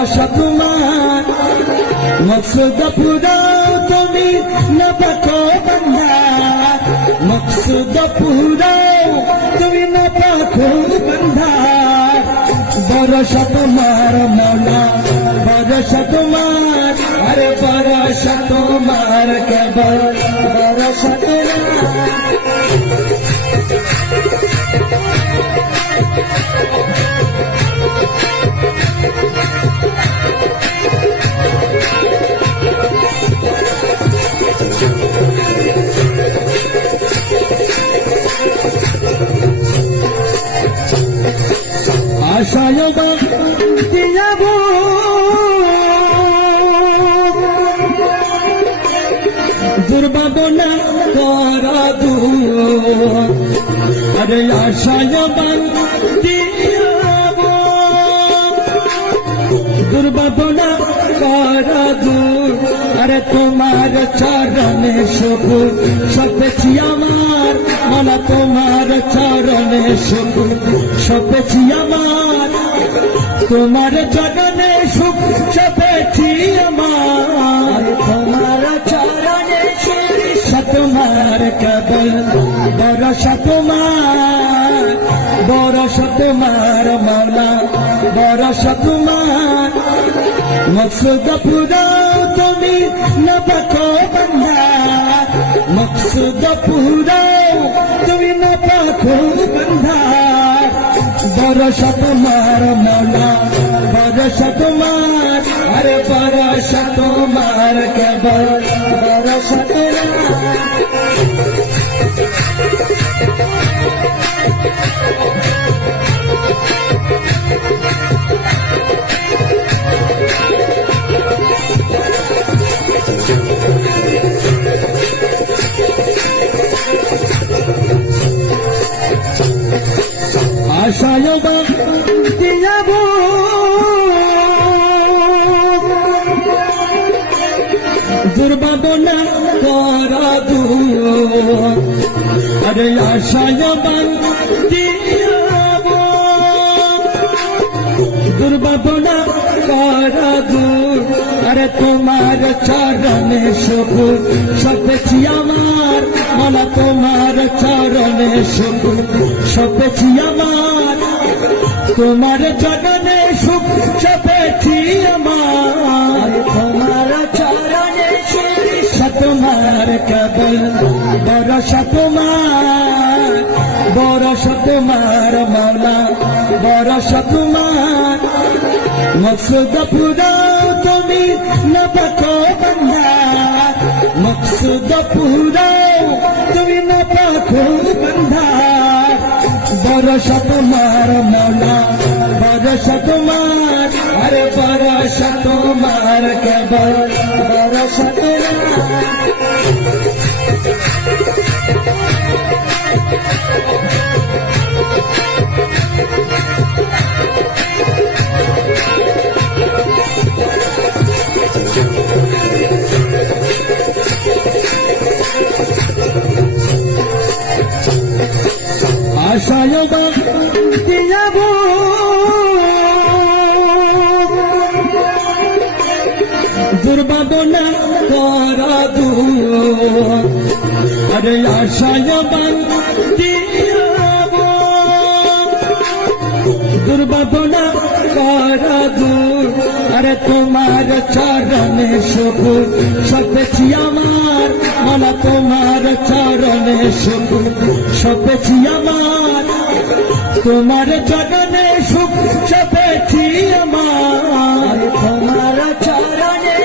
ভরসা তোমার মকসুদ পুরাও তুমি না পাখো বন্ধা মকসুদ পুরাও তুমি না পাখো বন্ধা ভরসা তোমার মৌলা ভরসা তোমার আরে ভরসা তোমার কেবল আশায় দিয়াব দুর্ভাবনা করা দু আরে আশায় দিয়াব দুর্ভাবনা করা আরে তোমার চরণে সুখ সপেছি আমার মানা তোমার চরণে সুখ সপেছি আমার তোমার চরণে সুখ সপেছি আমার তোমার চরণে তোমার কেবল বরসা তোমার বরসা তোমার মালা বরসা তোমার মকসুদ পুরাও তুমি না পাখো বন্ধা মকসুদ পুরাও তুমি না পাখো বন্ধা বরসা তোমার মনা বরসা তোমার আরে বরসা তোমার কেবল বরসা আরে আশায় দিয়াব দুর্ভাবনা করা দু আরে তোমার চরণে সুখ সপেছি আমার মালা তোমার চরণে সুখ সপেছি আমার। তোমার চরণে সুখ সপেছি তোমার মালা বরসা তোমার। মকসুদ পুরাও তুমি না পাখো বন্ধা। মকসুদ পুরাও তুমি না পাখো বন্ধা। বরসা তোমার মৌলা বরসা তোমার। আরে বরসা তোমার কেবল বরসা তোমার। আশায় দুর্ভাবনা করা দু আরে দু আরে তোমার চরণে সুখ সপেছি আমার মালা তোমার চরণে সুখ সপেছি আমার তোমার চরণে সুখ সপেছি আমার। তোমার চরণে